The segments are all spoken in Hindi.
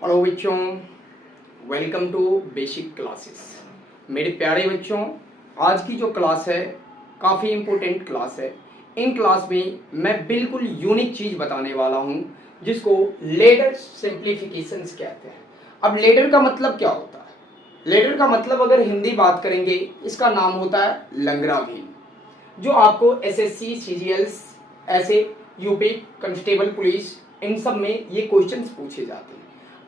हेलो बच्चों, वेलकम टू बेसिक क्लासेस। मेरे प्यारे बच्चों, आज की जो क्लास है काफ़ी इम्पोर्टेंट क्लास है। इन क्लास में मैं बिल्कुल यूनिक चीज़ बताने वाला हूँ जिसको लेडर सिंप्लीफिकेशंस कहते हैं। अब लेडर का मतलब क्या होता है? लेडर का मतलब अगर हिंदी बात करेंगे इसका नाम होता है लंगड़ा भीम, जो आपको एसएससी सीजीएल्स ऐसे यूपी कांस्टेबल पुलिस इन सब में ये क्वेश्चंस पूछे जाते हैं।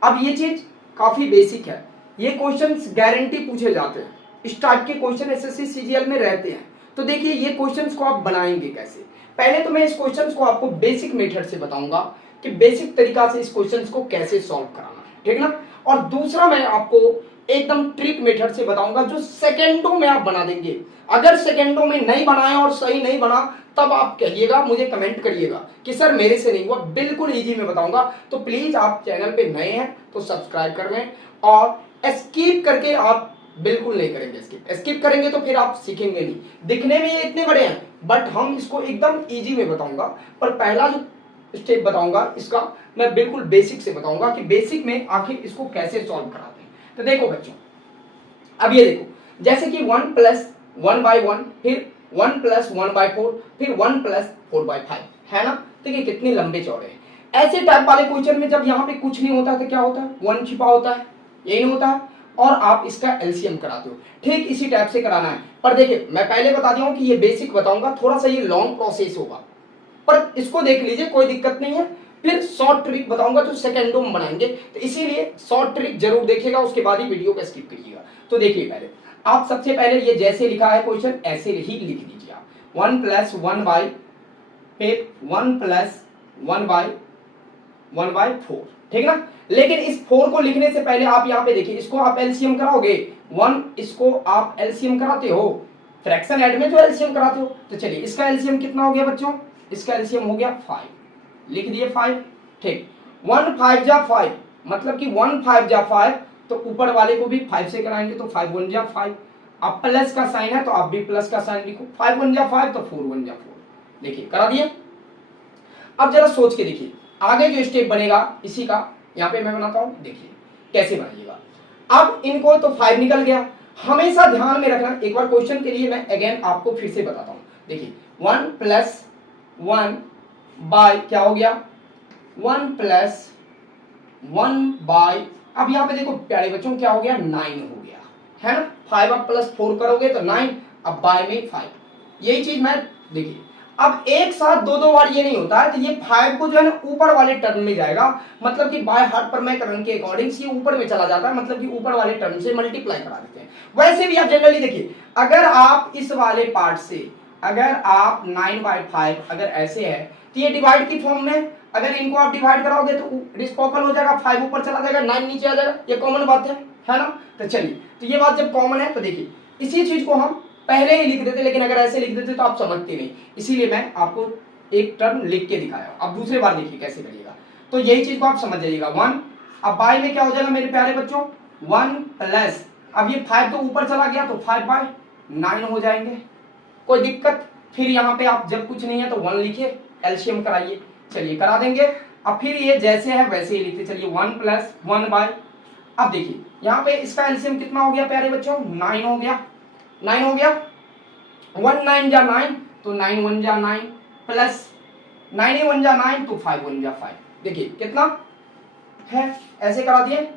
अब ये चीज काफी बेसिक है, ये क्वेश्चंस गारंटी पूछे जाते हैं। इस टाइप के क्वेश्चन एसएससी सीजीएल में रहते हैं। तो देखिए ये क्वेश्चंस को आप बनाएंगे कैसे। पहले तो मैं इस क्वेश्चंस को आपको बेसिक मेथड से बताऊंगा कि बेसिक तरीका से इस क्वेश्चंस को कैसे सॉल्व कराना है, ठीक ना। और दूसरा मैं आपको एकदम ट्रिक मेथड से बताऊंगा जो सेकेंडों में आप बना देंगे। अगर सेकेंडों में नहीं बनाए और सही नहीं बना तब आप कहिएगा, मुझे कमेंट करिएगा कि सर मेरे से नहीं हुआ। बिल्कुल इजी में बताऊंगा। तो प्लीज आप चैनल पे नए हैं तो सब्सक्राइब कर लें और स्किप करके आप बिल्कुल नहीं करेंगे। स्किप करेंगे तो फिर आप सीखेंगे नहीं। दिखने में ये इतने बड़े हैं बट हम इसको एकदम इजी में बताऊंगा। पर पहला जो स्टेप बताऊंगा इसका मैं बिल्कुल बेसिक से बताऊंगा कि बेसिक में आखिर इसको कैसे सॉल्व कराते हैं। तो देखो बच्चों, अब ये देखो जैसे कि 1+1/1, फिर 1+1/4, फिर 1+4/5 है ना। देखिए कितने लंबे चौड़े हैं। ऐसे टाइप वाले क्वेश्चन में जब यहाँ पे कुछ नहीं होता तो क्या होता है, 1 छिपा होता है, यही नहीं होता है, और आप इसका एलसीएम कराते हो। ठीक इसी टाइप से कराना है। पर देखिए मैं पहले बता दिया हूं कि ये बेसिक बताऊंगा, थोड़ा सा ये लॉन्ग प्रोसेस होगा, पर इसको देख लीजिए, कोई दिक्कत नहीं है। फिर शॉर्ट ट्रिक बताऊंगा जो सेकेंडों में बनाएंगे, तो इसीलिए शॉर्ट ट्रिक जरूर देखिएगा, उसके बाद ही वीडियो को स्किप करिएगा। तो देखिए पहले आप सबसे पहले ये जैसे लिखा है क्वेश्चन ऐसे ही लिख दीजिए आप। 1+1/, फिर 1+1/1/4, ठीक ना। लेकिन इस 4 को लिखने से पहले आप यहाँ पे देखिए, इसको आप एलसीएम कराओगे। 1 इसको आप एलसीएम कराते हो, फ्रैक्शन ऐड में जो एलसीएम कराते हो। तो चलिए इसका एलसीएम कितना हो गया बच्चों, इसका एलसीएम हो गया 5, लिख दिए 5, ठीक। 1 5 जा 5, मतलब कि 1 5 जा 5, तो ऊपर वाले को भी 5 से कराएंगे तो 5 1 जा 5। अब प्लस का साइन है तो आप भी प्लस का साइन लिखो, 5 1 जा 5 तो 4 1 जा 4। देखिए करा दिए। अब जरा सोच के देखिए आगे जो स्टेप बनेगा इसी का यहाँ पे मैं बनाता हूँ, देखिए कैसे बनाइएगा। अब इनको तो 5 निकल गया। हमेशा ध्यान में रखना, एक बार क्वेश्चन के लिए मैं अगेन आपको फिर से बताता हूँ। देखिए 1+1 बाय क्या हो गया, 1+1/, अब यहाँ पे देखो प्यारे बच्चों क्या हो गया, 9 हो गया, है ना। 5 अब +4 करोगे तो 9, अब बाय में 5। यही चीज मैं देखिए, अब एक साथ दो दो बार ये नहीं होता है, तो ये 5 को जो है ना ऊपर वाले टर्म में जाएगा, मतलब कि बाय हार्ट पर मैं करंट के अकॉर्डिंग ये ऊपर में चला जाता है, मतलब कि ऊपर वाले टर्म से मल्टीप्लाई करा देते हैं। वैसे भी आप जनरली देखिए, अगर आप इस वाले पार्ट से अगर आप 9/5 अगर ऐसे है तो ये डिवाइड की फॉर्म में, अगर इनको आप डिवाइड कराओगे तो रिस्पोकल हो जाएगा, 5 ऊपर चला जाएगा, 9 नीचे आ जाएगा। ये कॉमन बात है ना। तो चलिए, तो ये बात जब कॉमन है तो देखिए इसी चीज को हम पहले ही लिख देते, लेकिन अगर ऐसे लिख देते तो आप समझते नहीं, इसीलिए मैं आपको एक टर्म लिख के दिखाया। अब दूसरे बार देखिए कैसे करिएगा, तो यही चीज को आप समझ जाइएगा। 1, अब बाय में क्या हो जाएगा मेरे प्यारे बच्चों, 1+, अब ये 5 तो ऊपर चला गया तो 5/9 हो जाएंगे, कोई दिक्कत। फिर यहाँ पे आप जब कुछ नहीं है तो 1 लिखिए, एलसीएम कराइए। चलिए करा देंगे। अब फिर ये जैसे है वैसे ही लिखते चलिए, 1+1/, अब देखिए यहाँ पे इसका एलसीएम कितना हो गया प्यारे बच्चों, 9 हो गया, 9 हो गया। 1 9 जा 9 तो 9 1 जा 9, प्लस 9 1 जा 9 तो 5 1 जा 5। देखिए कितना है, ऐसे करा दिए।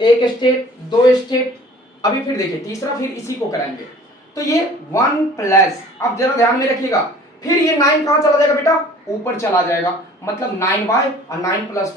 एक स्टेप, दो स्टेप, अभी फिर देखिए तीसरा, फिर इसी को कराएंगे। तो ये 1+, अब जरा ध्यान में रखिएगा, फिर ये 9 कहां चला जाएगा बेटा, ऊपर चला जाएगा, मतलब 9 +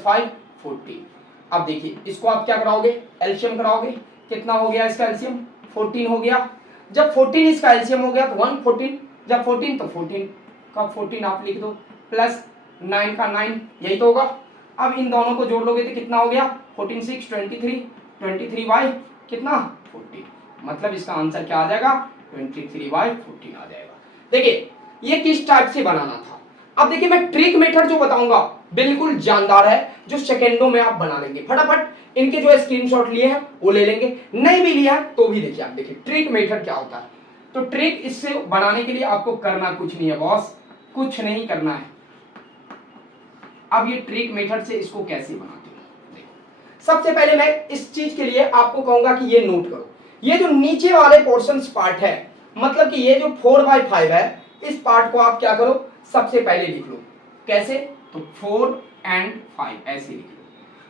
5 14। अब देखिए इसको आप क्या कराओगे, एलसीएम कराओगे। कितना हो गया इसका एलसीएम, 14 हो गया। जब 14 इसका एलसीएम हो गया तो 114, जब 14 तो 14 का 14 आप लिख दो, प्लस 9 का 9, यही तो होगा। अब इन दोनों को जोड़ लोगे तो कितना हो गया, 14 6 23, 23 कितना 40, मतलब इसका आंसर क्या आ जाएगा, 23/14 आ जाएगा। देखिए ये किस टाइप से बनाना था। अब देखिए मैं ट्रिक मेथड जो बताऊंगा बिल्कुल जानदार है, जो सेकेंडों में आप बना लेंगे फटाफट। इनके जो स्क्रीनशॉट लिए हैं वो ले लेंगे, नहीं भी लिया तो भी देखिए आप देखिए ट्रिक मेथड क्या होता है। तो ट्रिक इससे बनाने के लिए आपको करना कुछ नहीं है बॉस, कुछ नहीं करना है। अब ये ट्रिक मेथड से इसको कैसे बनाते हो, देखो सबसे पहले मैं इस चीज के लिए आपको कहूंगा कि ये नोट करो, ये जो नीचे वाले पोर्शन पार्ट है, मतलब कि ये जो 4/5 है, इस पार्ट को आप क्या करो, सबसे पहले लिख लो। कैसे? तो 4 and 5 ऐसे लिख लो।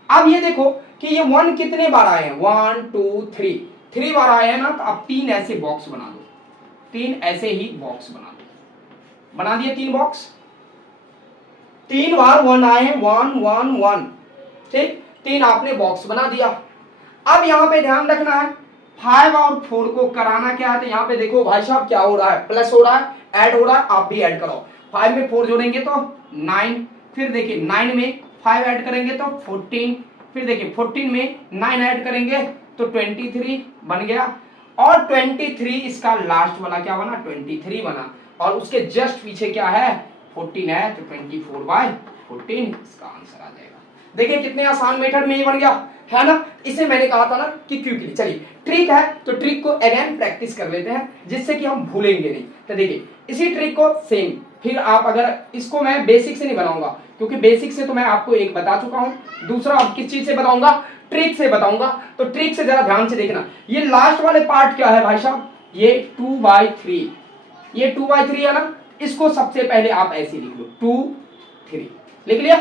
अब ये देखो कि ये 1 कितने बार आए हैं, 1 2 3 बार आए हैं ना, तो आप 3 ऐसे बॉक्स बना दो, 3 ऐसे ही बॉक्स बना दो। बना दिए 3 बॉक्स, 3 बार 1 आए हैं, 1 1 1, ठीक, 3 आपने बॉक्स बना दिया। अब यहाँ पे ध्यान रखना है 5 और 4 को कराना क्या है, तो यहाँ पे देखो भाई साहब क्या हो रहा है, प्लस हो रहा है, ऐड हो रहा है, आप भी ऐड करो। 5 में 4 जोड़ेंगे तो 9, फिर देखिए 9 में 5 ऐड करेंगे तो 14, फिर देखिए 14 में 9 ऐड करेंगे तो 23 बन गया, और 23 इसका लास्ट वाला क्या बना, 23 बना, और उसके जस्ट पीछे क्या है, 14 है, तो 24/14 इसका आंसर आ जाएगा। देखिए कितने आसान मेथड में ये बन गया है ना। इसे मैंने कहा था ना कि क्विकली, चलिए ट्रिक है तो ट्रिक को अगेन प्रैक्टिस कर लेते हैं जिससे कि हम भूलेंगे नहीं। तो देखिए इसी ट्रिक को सेम, फिर आप अगर इसको मैं बेसिक से नहीं बनाऊंगा, क्योंकि बेसिक से तो मैं आपको एक बता चुका हूं, दूसरा आप किस चीज से बताऊंगा, ट्रिक से बताऊंगा। तो ट्रिक से जरा ध्यान से देखना, ये लास्ट वाले पार्ट क्या है भाई साहब, ये 2/3, ये 2/3 है ना, इसको सबसे पहले आप ऐसे लिख लो, 2 3 लिख लिया,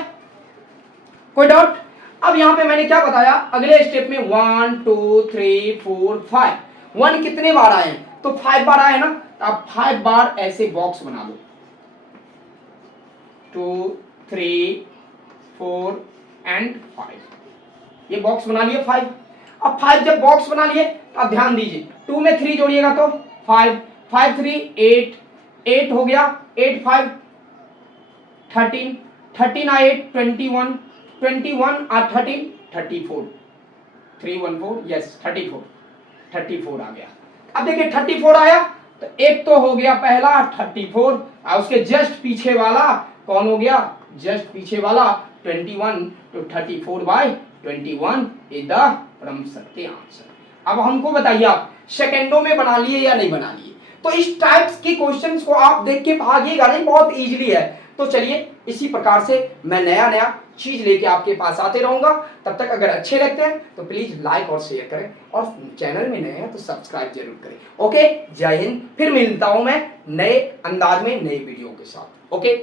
कोई डाउट? अब यहां पे मैंने क्या बताया, अगले स्टेप में 1 2 3 4 5, 1 कितने बार आए हैं, तो 5 बार आए ना, तो आप 5 बार ऐसे बॉक्स बना लो, 2 3 4 एंड 5, ये बॉक्स बना लिए 5। अब 5 जब बॉक्स बना लिए तो आप ध्यान दीजिए, 2 में 3 जोड़िएगा तो 5, 5 3 8, 8 हो गया, 8 5 13, 13 8 21, 21 और 13 34, 314, यस 34 आ गया। अब देखिए 34 आया, तो एक तो हो गया पहला 34, और उसके जस्ट पीछे वाला कौन हो गया, जस्ट पीछे वाला 21, तो 34/21 इज द परम सत्य आंसर। अब हमको बताइए आप सेकेंडों में बना लिए या नहीं बना लिए? तो इस टाइप्स के क्वेश्चंस को आप देख के भागिएगा नहीं, बहुत इजीली है। तो चलिए इसी प्रकार से मैं नया नया चीज लेके आपके पास आते रहूंगा। तब तक अगर अच्छे लगते हैं तो प्लीज लाइक और शेयर करें, और चैनल में नए हैं तो सब्सक्राइब जरूर करें। ओके, जय हिंद। फिर मिलता हूं मैं नए अंदाज में नए वीडियो के साथ। ओके।